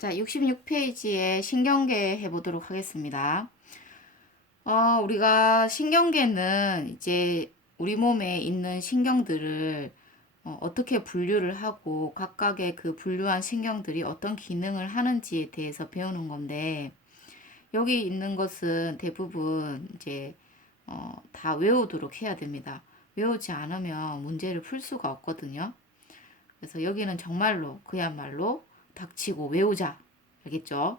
자, 66페이지에 신경계 해보도록 하겠습니다. 우리가 신경계는 이제 우리 몸에 있는 신경들을 어떻게 분류를 하고 각각의 그 분류한 신경들이 어떤 기능을 하는지에 대해서 배우는 건데, 여기 있는 것은 대부분 이제 다 외우도록 해야 됩니다. 외우지 않으면 문제를 풀 수가 없거든요. 그래서 여기는 정말로 그야말로 닥치고 외우자. 알겠죠?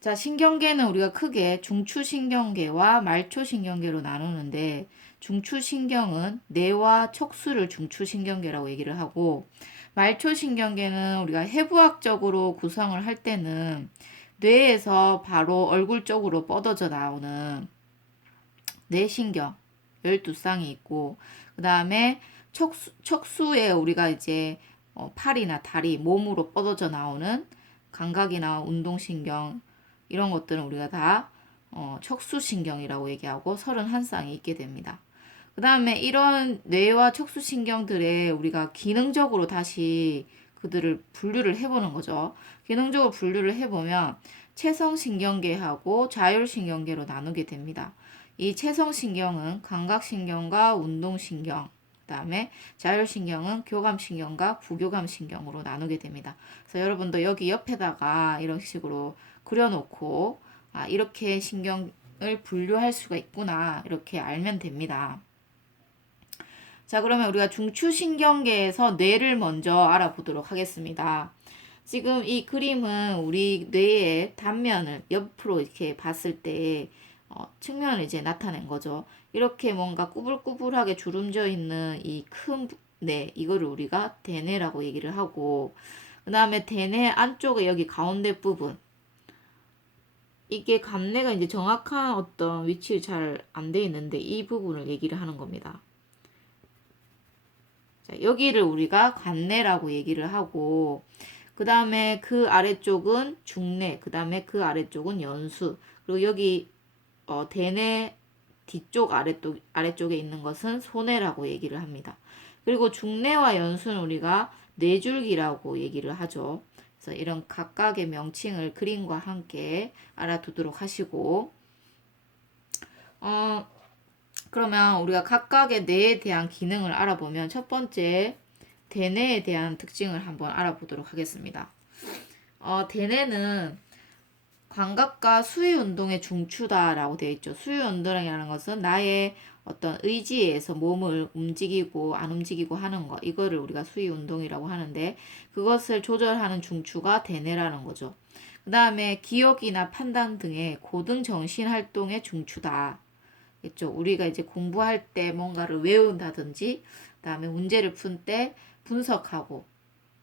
자, 신경계는 우리가 크게 중추신경계와 말초신경계로 나누는데, 중추신경은 뇌와 척수를 중추신경계라고 얘기를 하고, 말초신경계는 우리가 해부학적으로 구성을 할 때는 뇌에서 바로 얼굴 쪽으로 뻗어져 나오는 뇌신경 12쌍이 있고, 그 다음에 척수에 우리가 이제 팔이나 다리, 몸으로 뻗어져 나오는 감각이나 운동신경, 이런 것들은 우리가 다 척수신경이라고 얘기하고 31쌍이 있게 됩니다. 그 다음에 이런 뇌와 척수신경들의 우리가 기능적으로 다시 그들을 분류를 해보는 거죠. 기능적으로 분류를 해보면 체성신경계하고 자율신경계로 나누게 됩니다. 이 체성신경은 감각신경과 운동신경, 그 다음에 자율신경은 교감신경과 부교감신경으로 나누게 됩니다. 그래서 여러분도 여기 옆에다가 이런 식으로 그려놓고, 이렇게 신경을 분류할 수가 있구나, 이렇게 알면 됩니다. 자, 그러면 우리가 중추신경계에서 뇌를 먼저 알아보도록 하겠습니다. 지금 이 그림은 우리 뇌의 단면을 옆으로 이렇게 봤을 때 측면을 이제 나타낸 거죠. 이렇게 뭔가 꾸불꾸불하게 주름져 있는 이 큰 뇌, 이거를 우리가 대뇌라고 얘기를 하고, 그 다음에 대뇌 안쪽에 여기 가운데 부분, 이게 감뇌가 이제 정확한 어떤 위치 잘 안 돼 있는데 이 부분을 얘기를 하는 겁니다. 자, 여기를 우리가 관뇌라고 얘기를 하고, 그 다음에 그 아래쪽은 중뇌, 그 다음에 그 아래쪽은 연수, 그리고 여기 대뇌 뒤쪽 아래쪽에 있는 것은 소뇌라고 얘기를 합니다. 그리고 중뇌와 연수는 우리가 뇌줄기라고 얘기를 하죠. 그래서 이런 각각의 명칭을 그림과 함께 알아두도록 하시고, 그러면 우리가 각각의 뇌에 대한 기능을 알아보면 첫 번째 대뇌에 대한 특징을 한번 알아보도록 하겠습니다. 대뇌는 감각과 수위 운동의 중추다라고 되어 있죠. 수위 운동이라는 것은 나의 어떤 의지에 의해서 몸을 움직이고 안 움직이고 하는 거, 이거를 우리가 수위 운동이라고 하는데, 그것을 조절하는 중추가 대뇌라는 거죠. 그 다음에 기억이나 판단 등의 고등 정신 활동의 중추다. 겠죠. 우리가 이제 공부할 때 뭔가를 외운다든지, 그다음에 문제를 푼 때 분석하고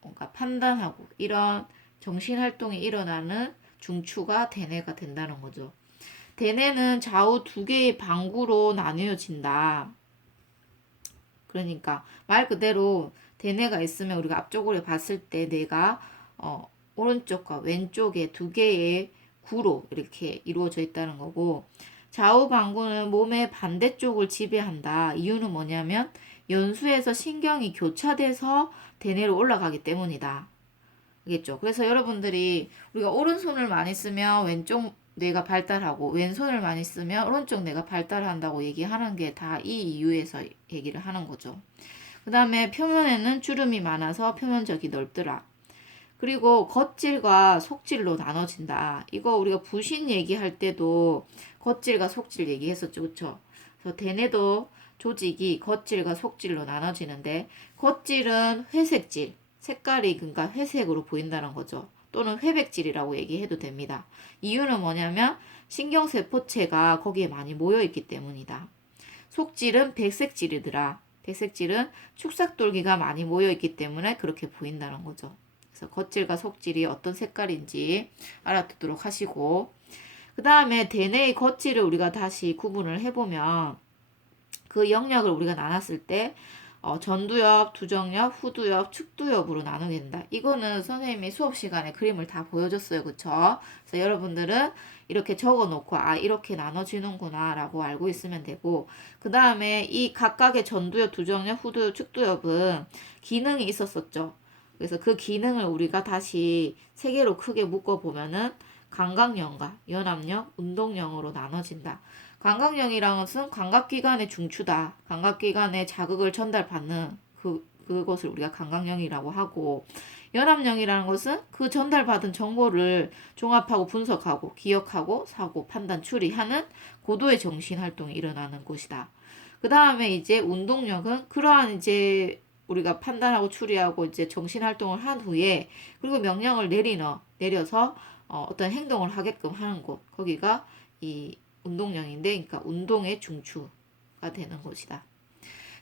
뭔가 판단하고 이런 정신 활동이 일어나는 중추가 대뇌가 된다는 거죠. 대뇌는 좌우 두 개의 방구로 나뉘어진다. 그러니까 말 그대로 대뇌가 있으면 우리가 앞쪽으로 봤을 때 뇌가 오른쪽과 왼쪽에 두 개의 구로 이렇게 이루어져 있다는 거고, 좌우 방구는 몸의 반대쪽을 지배한다. 이유는 뭐냐면 연수에서 신경이 교차돼서 대뇌로 올라가기 때문이다. 알겠죠? 그래서 여러분들이 우리가 오른손을 많이 쓰면 왼쪽 뇌가 발달하고 왼손을 많이 쓰면 오른쪽 뇌가 발달한다고 얘기하는 게 다 이 이유에서 얘기를 하는 거죠. 그 다음에 표면에는 주름이 많아서 표면적이 넓더라. 그리고 겉질과 속질로 나눠진다. 이거 우리가 부신 얘기할 때도 겉질과 속질 얘기했었죠. 그쵸? 그래서 대뇌도 조직이 겉질과 속질로 나눠지는데, 겉질은 회색질, 색깔이 그러니까 회색으로 보인다는 거죠. 또는 회백질이라고 얘기해도 됩니다. 이유는 뭐냐면 신경세포체가 거기에 많이 모여있기 때문이다. 속질은 백색질이더라. 백색질은 축삭돌기가 많이 모여있기 때문에 그렇게 보인다는 거죠. 그래서 겉질과 속질이 어떤 색깔인지 알아두도록 하시고, 그 다음에 대뇌의 겉질을 우리가 다시 구분을 해보면 그 영역을 우리가 나눴을 때 전두엽, 두정엽, 후두엽, 측두엽으로 나누게 된다. 이거는 선생님이 수업 시간에 그림을 다 보여줬어요. 그쵸? 그래서 여러분들은 이렇게 적어 놓고 이렇게 나눠지는구나 라고 알고 있으면 되고, 그 다음에 이 각각의 전두엽, 두정엽, 후두엽, 측두엽은 기능이 있었었죠. 그래서 그 기능을 우리가 다시 세 개로 크게 묶어 보면은 감각령과 연합령, 운동령으로 나눠진다. 감각령이라는 것은 감각기관의 중추다. 감각기관에 자극을 전달받는 그것을 우리가 감각령이라고 하고, 연합령이라는 것은 그 전달받은 정보를 종합하고 분석하고 기억하고 사고 판단 추리하는 고도의 정신 활동이 일어나는 곳이다. 그 다음에 이제 운동력은 그러한 이제 우리가 판단하고 추리하고 이제 정신 활동을 한 후에 그리고 명령을 내려서 어떤 행동을 하게끔 하는 곳, 거기가 이 운동령인데, 그러니까 운동의 중추가 되는 곳이다.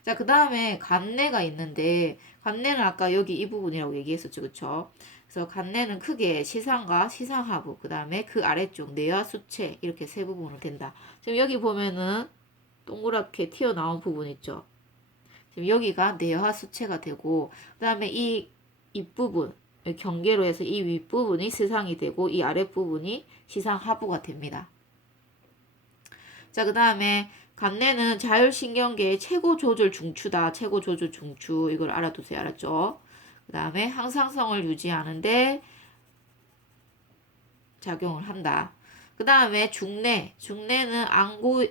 자, 그 다음에 간내가 있는데, 간내는 아까 여기 이 부분이라고 얘기했었죠, 그쵸? 그래서 간내는 크게 시상과 시상하부, 그 다음에 그 아래쪽 뇌와 수체, 이렇게 세 부분으로 된다. 지금 여기 보면은 동그랗게 튀어나온 부분 있죠? 지금 여기가 뇌와 수체가 되고, 그 다음에 이 윗부분, 경계로 해서 이 윗부분이 시상이 되고, 이 아랫부분이 시상하부가 됩니다. 자, 그 다음에 간내는 자율신경계의 최고 조절 중추다. 최고 조절 중추. 이걸 알아두세요. 알았죠? 그 다음에 항상성을 유지하는데 작용을 한다. 그 다음에 중내. 중내는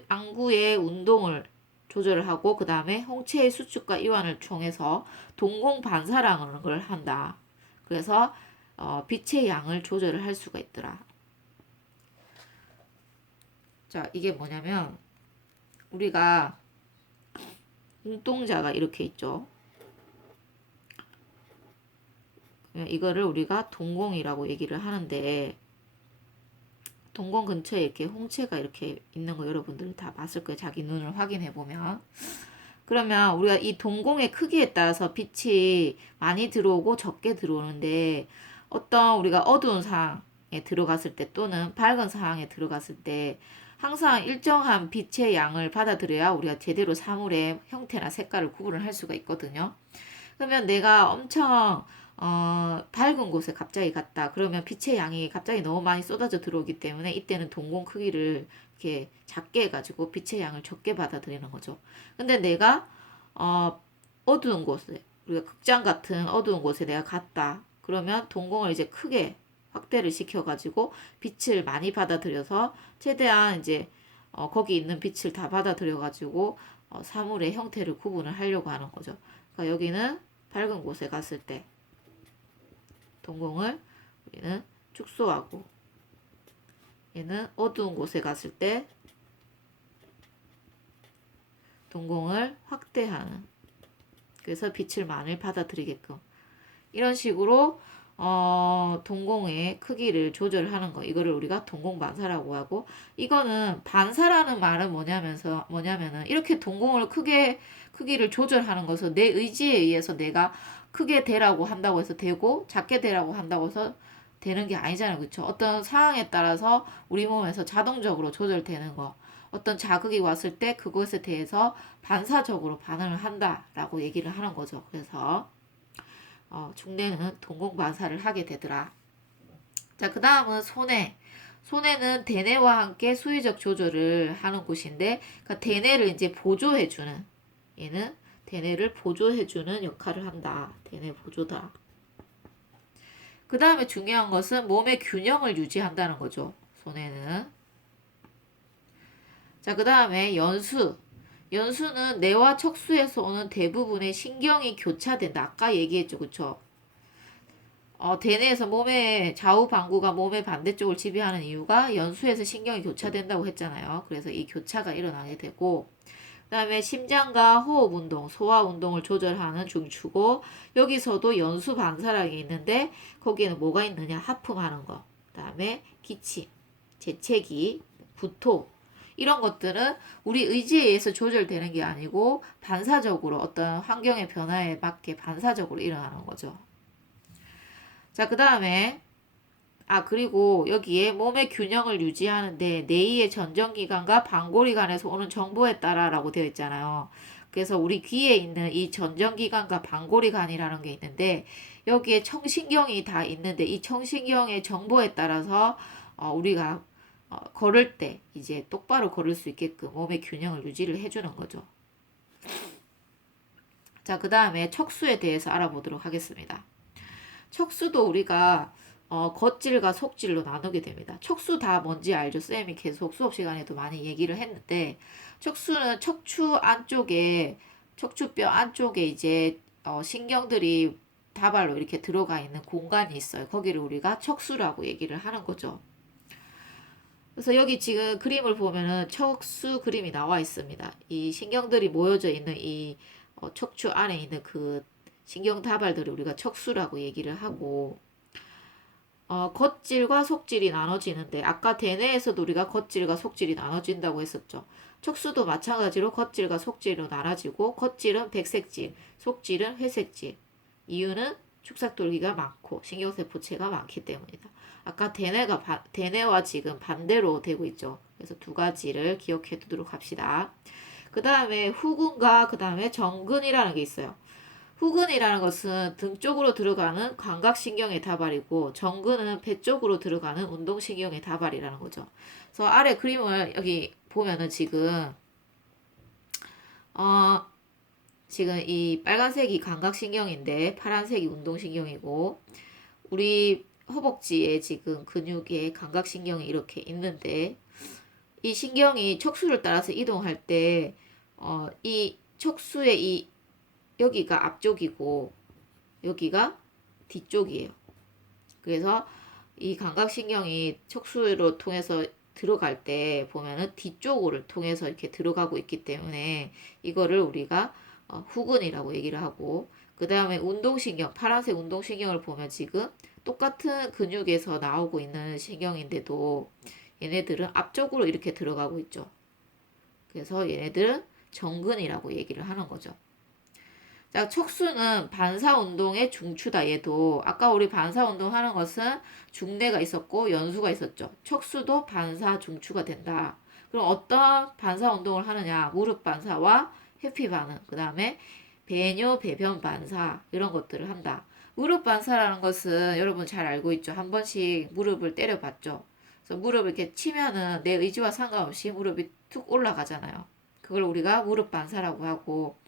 안구의 운동을 조절을 하고, 그 다음에 홍채의 수축과 이완을 통해서 동공반사라는 걸 한다. 그래서 빛의 양을 조절을 할 수가 있더라. 자, 이게 뭐냐면 우리가 눈동자가 이렇게 있죠. 이거를 우리가 동공이라고 얘기를 하는데, 동공 근처에 이렇게 홍채가 이렇게 있는 거 여러분들이 다 봤을 거예요. 자기 눈을 확인해 보면. 그러면 우리가 이 동공의 크기에 따라서 빛이 많이 들어오고 적게 들어오는데, 어떤 우리가 어두운 상황에 들어갔을 때 또는 밝은 상황에 들어갔을 때 항상 일정한 빛의 양을 받아들여야 우리가 제대로 사물의 형태나 색깔을 구분을 할 수가 있거든요. 그러면 내가 엄청 밝은 곳에 갑자기 갔다. 그러면 빛의 양이 갑자기 너무 많이 쏟아져 들어오기 때문에 이때는 동공 크기를 이렇게 작게 해가지고 빛의 양을 적게 받아들이는 거죠. 근데 내가 어두운 곳에, 우리가 극장 같은 어두운 곳에 내가 갔다. 그러면 동공을 이제 크게 확대를 시켜가지고 빛을 많이 받아들여서 최대한 이제 거기 있는 빛을 다 받아들여가지고 사물의 형태를 구분을 하려고 하는 거죠. 그러니까 여기는 밝은 곳에 갔을 때 동공을 우리는 축소하고, 얘는 어두운 곳에 갔을 때 동공을 확대하는, 그래서 빛을 많이 받아들이게끔 이런 식으로 동공의 크기를 조절하는 거, 이거를 우리가 동공 반사라고 하고, 이거는 반사라는 말은 뭐냐면은 이렇게 동공을 크기를 조절하는 것은 내 의지에 의해서 내가 크게 되라고 한다고 해서 되고 작게 되라고 한다고 해서 되는 게 아니잖아요. 그렇죠? 어떤 상황에 따라서 우리 몸에서 자동적으로 조절되는 거, 어떤 자극이 왔을 때 그것에 대해서 반사적으로 반응을 한다라고 얘기를 하는 거죠. 그래서 중뇌는 동공 반사를 하게 되더라. 자, 그 다음은 소뇌. 소뇌는 대뇌와 함께 수위적 조절을 하는 곳인데, 그러니까 대뇌를 이제 보조해주는, 얘는 대뇌를 보조해주는 역할을 한다. 대뇌 보조다. 그 다음에 중요한 것은 몸의 균형을 유지한다는 거죠. 소뇌는. 자, 그 다음에 연수. 연수는 뇌와 척수에서 오는 대부분의 신경이 교차된다. 아까 얘기했죠. 그쵸? 대뇌에서 몸의 좌우 방구가 몸의 반대쪽을 지배하는 이유가 연수에서 신경이 교차된다고 했잖아요. 그래서 이 교차가 일어나게 되고, 그 다음에 심장과 호흡 운동, 소화 운동을 조절하는 중추고, 여기서도 연수 반사량이 있는데 거기에는 뭐가 있느냐? 하품하는 거, 그 다음에 기침, 재채기, 구토, 이런 것들은 우리 의지에 의해서 조절되는 게 아니고 반사적으로 어떤 환경의 변화에 맞게 반사적으로 일어나는 거죠. 자, 그 다음에 그리고 여기에 몸의 균형을 유지하는데 뇌의 전정기관과 방골이관에서 오는 정보에 따라라고 되어 있잖아요. 그래서 우리 귀에 있는 이 전정기관과 방골이관이라는 게 있는데, 여기에 청신경이 다 있는데 이 청신경의 정보에 따라서 우리가 걸을 때 이제 똑바로 걸을 수 있게끔 몸의 균형을 유지를 해주는 거죠. 자, 그 다음에 척수에 대해서 알아보도록 하겠습니다. 척수도 우리가 겉질과 속질로 나누게 됩니다. 척수 다 뭔지 알죠? 쌤이 계속 수업 시간에도 많이 얘기를 했는데, 척수는 척추 안쪽에, 척추뼈 안쪽에 이제 신경들이 다발로 이렇게 들어가 있는 공간이 있어요. 거기를 우리가 척수라고 얘기를 하는 거죠. 그래서 여기 지금 그림을 보면은 척수 그림이 나와 있습니다. 이 신경들이 모여져 있는 이 척추 안에 있는 그 신경 다발들을 우리가 척수라고 얘기를 하고, 겉질과 속질이 나눠지는데, 아까 대뇌에서도 우리가 겉질과 속질이 나눠진다고 했었죠. 척수도 마찬가지로 겉질과 속질로 나눠지고, 겉질은 백색질, 속질은 회색질. 이유는 축삭돌기가 많고 신경세포체가 많기 때문이다. 아까 대뇌와 지금 반대로 되고 있죠. 그래서 두 가지를 기억해 두도록 합시다. 그 다음에 후근과 그 다음에 정근이라는 게 있어요. 후근이라는 것은 등 쪽으로 들어가는 감각신경의 다발이고, 정근은 배 쪽으로 들어가는 운동신경의 다발이라는 거죠. 그래서 아래 그림을 여기 보면은 어, 지금 이 빨간색이 감각신경인데 파란색이 운동신경이고, 우리 허벅지에 지금 근육에 감각신경이 이렇게 있는데, 이 신경이 척수를 따라서 이동할 때, 이 척수의 여기가 앞쪽이고 여기가 뒤쪽이에요. 그래서 이 감각신경이 척수로 통해서 들어갈 때 보면은 뒤쪽을 통해서 이렇게 들어가고 있기 때문에 이거를 우리가 후근이라고 얘기를 하고, 그 다음에 운동신경, 파란색 운동신경을 보면 지금 똑같은 근육에서 나오고 있는 신경인데도 얘네들은 앞쪽으로 이렇게 들어가고 있죠. 그래서 얘네들은 정근이라고 얘기를 하는 거죠. 자, 척수는 반사운동의 중추다. 얘도 아까 우리 반사운동 하는 것은 중대가 있었고 연수가 있었죠. 척수도 반사 중추가 된다. 그럼 어떤 반사운동을 하느냐? 무릎 반사와 회피 반응, 그 다음에 배뇨 배변 반사, 이런 것들을 한다. 무릎 반사라는 것은 여러분 잘 알고 있죠. 한 번씩 무릎을 때려봤죠. 그래서 무릎을 이렇게 치면은 내 의지와 상관없이 무릎이 툭 올라가잖아요. 그걸 우리가 무릎 반사라고 하고,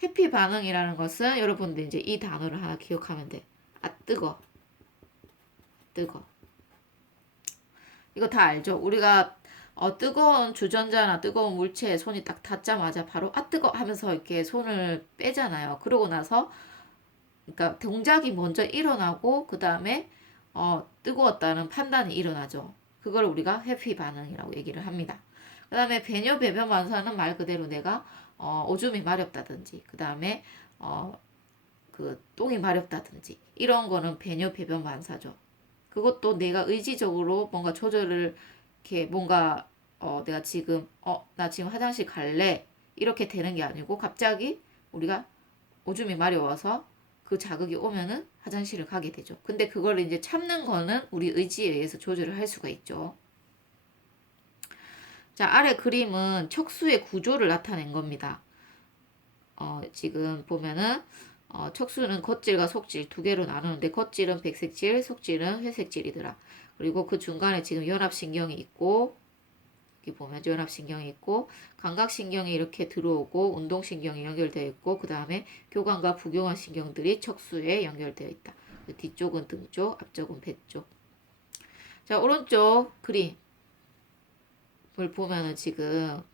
해피 반응이라는 것은 여러분들 이제 이 단어를 하나 기억하면 돼. 아, 뜨거. 뜨거. 이거 다 알죠? 우리가 뜨거운 주전자나 뜨거운 물체에 손이 딱 닿자마자 바로 아, 뜨거 하면서 이렇게 손을 빼잖아요. 그러고 나서, 그러니까 동작이 먼저 일어나고 그 다음에 뜨거웠다는 판단이 일어나죠. 그걸 우리가 해피 반응이라고 얘기를 합니다. 그 다음에 배뇨 배변 반사는 말 그대로 내가 오줌이 마렵다든지, 그 다음에 그 똥이 마렵다든지, 이런 거는 배뇨 배변 반사죠. 그것도 내가 의지적으로 뭔가 조절을, 이렇게 뭔가 내가 지금 나 지금 화장실 갈래, 이렇게 되는 게 아니고 갑자기 우리가 오줌이 마려워서 그 자극이 오면은 화장실을 가게 되죠. 근데 그걸 이제 참는 거는 우리 의지에 의해서 조절을 할 수가 있죠. 자, 아래 그림은 척수의 구조를 나타낸 겁니다. 지금 보면은 척수는 겉질과 속질 두 개로 나누는데, 겉질은 백색질, 속질은 회색질이더라. 그리고 그 중간에 지금 연합신경이 있고, 여기 보면 연합신경이 있고, 감각신경이 이렇게 들어오고, 운동신경이 연결되어 있고, 그 다음에 교감과 부교감 신경들이 척수에 연결되어 있다. 뒤쪽은 등 쪽, 앞쪽은 배 쪽. 자, 오른쪽 그림 을 보면은 지금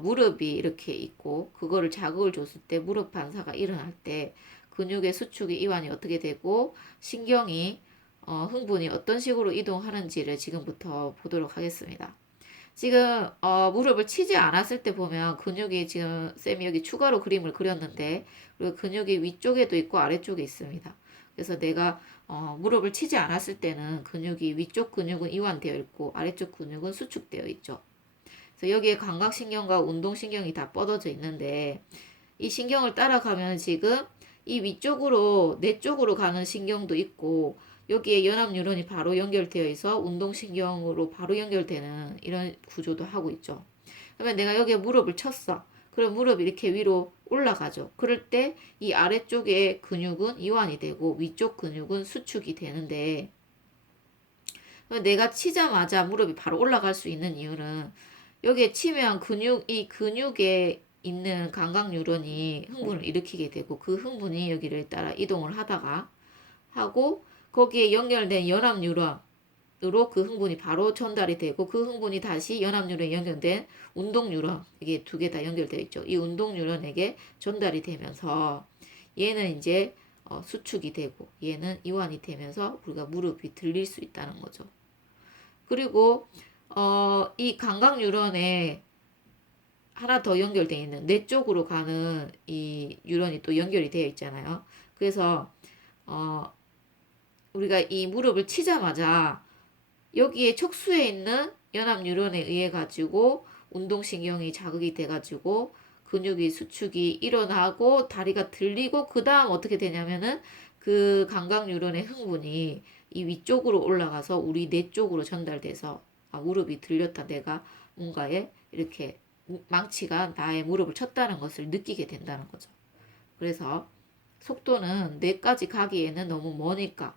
무릎이 이렇게 있고, 그거를 자극을 줬을 때 무릎 반사가 일어날 때 근육의 수축이 이완이 어떻게 되고 신경이 흥분이 어떤 식으로 이동하는지를 지금부터 보도록 하겠습니다. 지금 무릎을 치지 않았을 때 보면 근육이, 지금 쌤이 여기 추가로 그림을 그렸는데, 그리고 근육이 위쪽에도 있고 아래쪽에 있습니다. 그래서 내가 무릎을 치지 않았을 때는 근육이, 위쪽 근육은 이완되어 있고 아래쪽 근육은 수축되어 있죠. 그래서 여기에 감각신경과 운동신경이 다 뻗어져 있는데, 이 신경을 따라가면 지금 이 위쪽으로 내 쪽으로 가는 신경도 있고, 여기에 연합뉴런이 바로 연결되어 있어 운동신경으로 바로 연결되는 이런 구조도 하고 있죠. 그러면 내가 여기에 무릎을 쳤어. 그럼 무릎이 이렇게 위로 올라가죠. 그럴 때 이 아래쪽의 근육은 이완이 되고 위쪽 근육은 수축이 되는데, 내가 치자마자 무릎이 바로 올라갈 수 있는 이유는, 여기에 치면 이 근육에 있는 감각 뉴런이 흥분을 일으키게 되고, 그 흥분이 여기를 따라 이동을 하다가 하고, 거기에 연결된 연합 뉴런으로 그 흥분이 바로 전달이 되고 그 흥분이 다시 연합 뉴런에 연결된 운동 뉴런, 이게 두 개 다 연결되어 있죠. 이 운동 뉴런에게 전달이 되면서 얘는 이제 수축이 되고 얘는 이완이 되면서 우리가 무릎이 들릴 수 있다는 거죠. 그리고 이 감각 뉴런에 하나 더 연결되어 있는 뇌 쪽으로 가는 이 뉴런이 또 연결이 되어 있잖아요. 그래서 우리가 이 무릎을 치자마자 여기에 척수에 있는 연합 뉴런에 의해 가지고 운동신경이 자극이 돼 가지고 근육이 수축이 일어나고 다리가 들리고 그 다음 어떻게 되냐면은 그 감각 뉴런의 흥분이 이 위쪽으로 올라가서 우리 뇌 쪽으로 전달돼서 무릎이 들렸다, 내가 뭔가에 이렇게 망치가 나의 무릎을 쳤다는 것을 느끼게 된다는 거죠. 그래서 속도는 뇌까지 가기에는 너무 머니까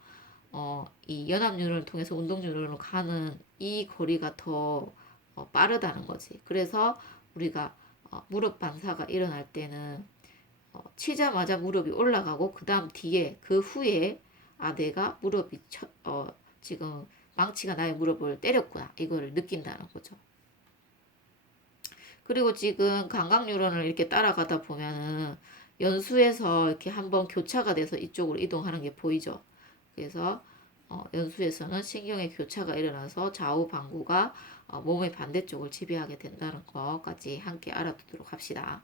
이 연합 뉴런을 통해서 운동 뉴런으로 가는 이 거리가 더 빠르다는 거지. 그래서 우리가 무릎 반사가 일어날 때는 치자마자 무릎이 올라가고 그 다음 뒤에 그 후에 내가 무릎이 지금 망치가 나의 무릎을 때렸구나 이거를 느낀다는 거죠. 그리고 지금 감각 뉴런을 이렇게 따라가다 보면은 연수에서 이렇게 한번 교차가 돼서 이쪽으로 이동하는 게 보이죠. 그래서 연수에서는 신경의 교차가 일어나서 좌우 방구가 몸의 반대쪽을 지배하게 된다는 것까지 함께 알아두도록 합시다.